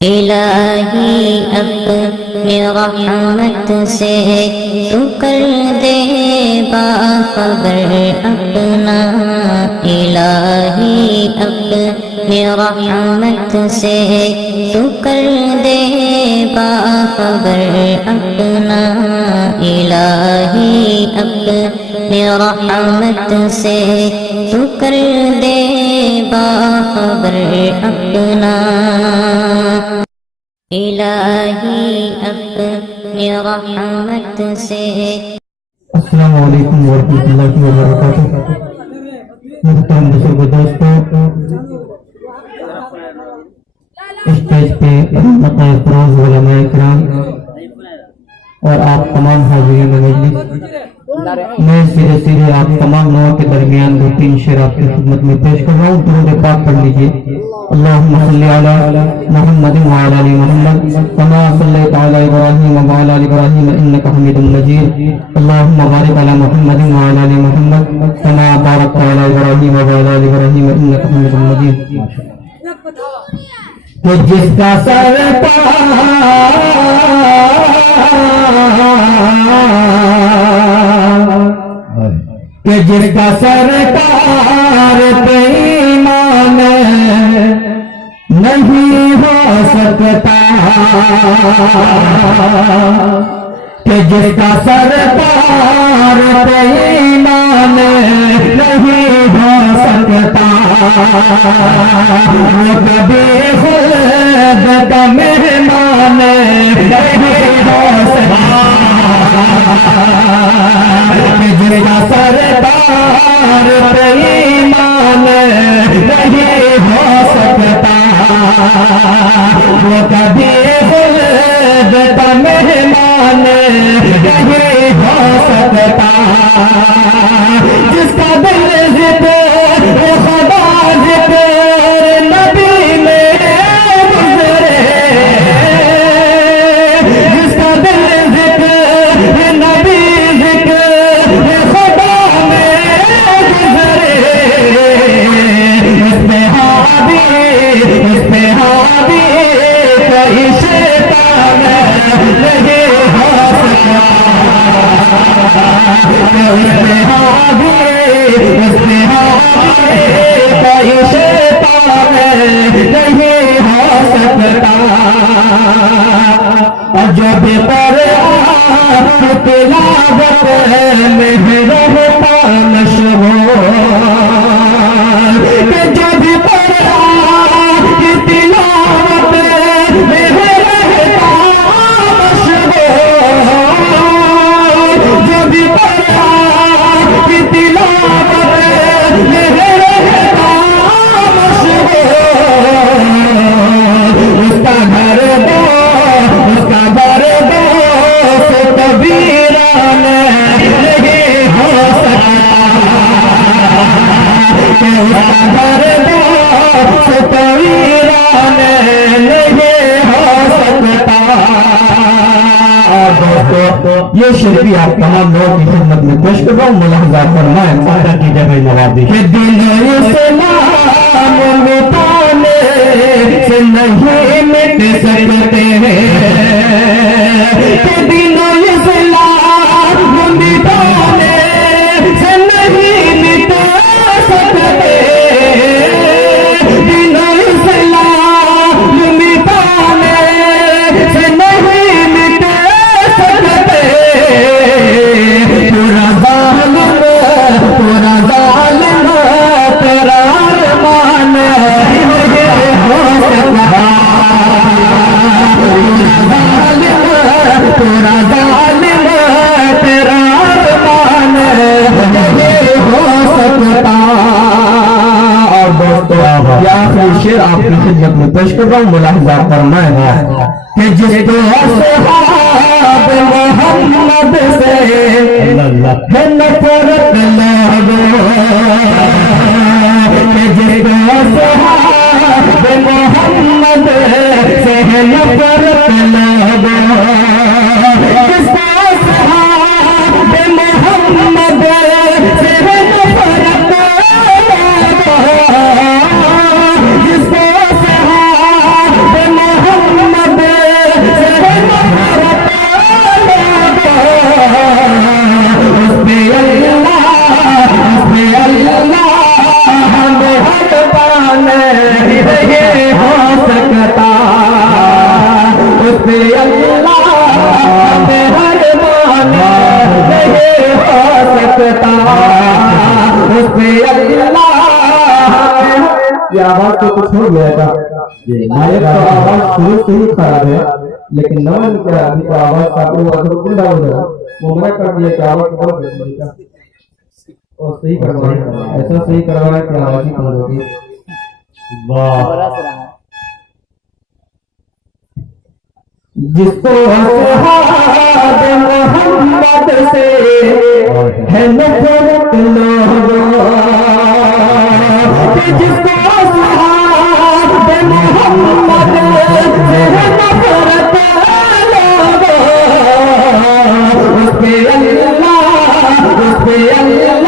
इलाही अपनी रहमत से तू कर दे बाखबर अपना। इलाही अपनी रहमत से तू कर दे बाखबर अपना। इलाही अपनी रहमत से तू कर दे बाखबर अपना। इलाही अपनी रहमत से। अस्सलामु अलैकुम वरहमतुल्लाहि वबरकातुहू। मुहतरम बुजुर्ग दोस्तों, स्टेज पे मक़ाम उलमाए किराम और आप तमाम हाज़िरीन मजलिस, मैं सीधे आप तमाम लोगों के दरमियान दो तीन शेर आपकी खिदमत में पेश कर रहा हूँ। दुरूद पाक पढ़ लीजिए। अल्लाहुम्मा सल्लि अला मुहम्मदिन व अला आलि मुहम्मद कमा सल्लैता अला इब्राहीम व अला आलि इब्राहीम इन्नका हमीदुम मजीद। अल्लाहुम्मा बारिक अला मुहम्मदिन व अला आलि मुहम्मद कमा बारकता अला इब्राहीम व अला आलि इब्राहीम इन्नका हमीदुम मजीद। तो जिसका जिसका सरकार पे ईमान नहीं हो सकता, कि जिसका सरकार पे ईमान नहीं हो सकता, वो कभी खुद का मेहमान नहीं हो सकता। जिसका सरकार पे ईमान नहीं हो सकता, वो कभी खुद का मेहमान नहीं हो सकता। जिसका दिल जिक्र खुदा जिक्र नबी में गुजरे, जिसका दिल जिक्र नबी जिक्र खुदा में गुजरे, उस पे हावी कोई शैतान नहीं हो सकता। उसमें कोई शैतान नहीं हो सकता। और जब पर तिलावत में रहता मशहूर, जब पर तिलावत में रहता मशहूर, जब पर तिलावत में रहता मशहूर, उसका घर दो वीरान नहीं हो सकता, उसका घर दो वीरान नहीं हो सकता। दोस्तों, ये शेर भी आप तमाम लोगों की खिदमत में पेश कर रहा हूँ। मुलाहजा फरमाएं माता की जगह नवाबी के दिन इस्लाम मिटाने से नहीं मिट सकते हैं, के दिन इस्लाम मिटाने से नहीं मिट सकते, दिन इस्लाम मिटाने से नहीं मिट सकते। पूरा जालिम तेरा अरमान नहीं हो सकता, पूरा जालिम तेरा अरमान नहीं हो सकता। और दोस्तों, या आखिरी शेर आपकी खिदमत में पेश कर रहा हूँ। मुलाहजा फरमाएं कि जिसको असहाब मोहम्मद से है नफरत लगो, कि जिसको असहाब मोहम्मद से है नफरत लगो, जिसको असहाब मोहम्मद से है नफरत लगो, जिसको असहाब आपकी आवाज तो कुछ हो गया था। माइक का आवाज शुरू से ही खराब है, लेकिन नमन क्या अभी तो आवाज काफी गुंडा हो गया, वो मना कर दिया कि आवाज कम कर देगा और सही करवाना, ऐसा सही करवाना कि आवाज ही कम होगी। वाह, जिसको मोहम्मद से है नफरत लोगों, जिसको मोहम्मद से है नफरत लोगों, उस पे अल्लाह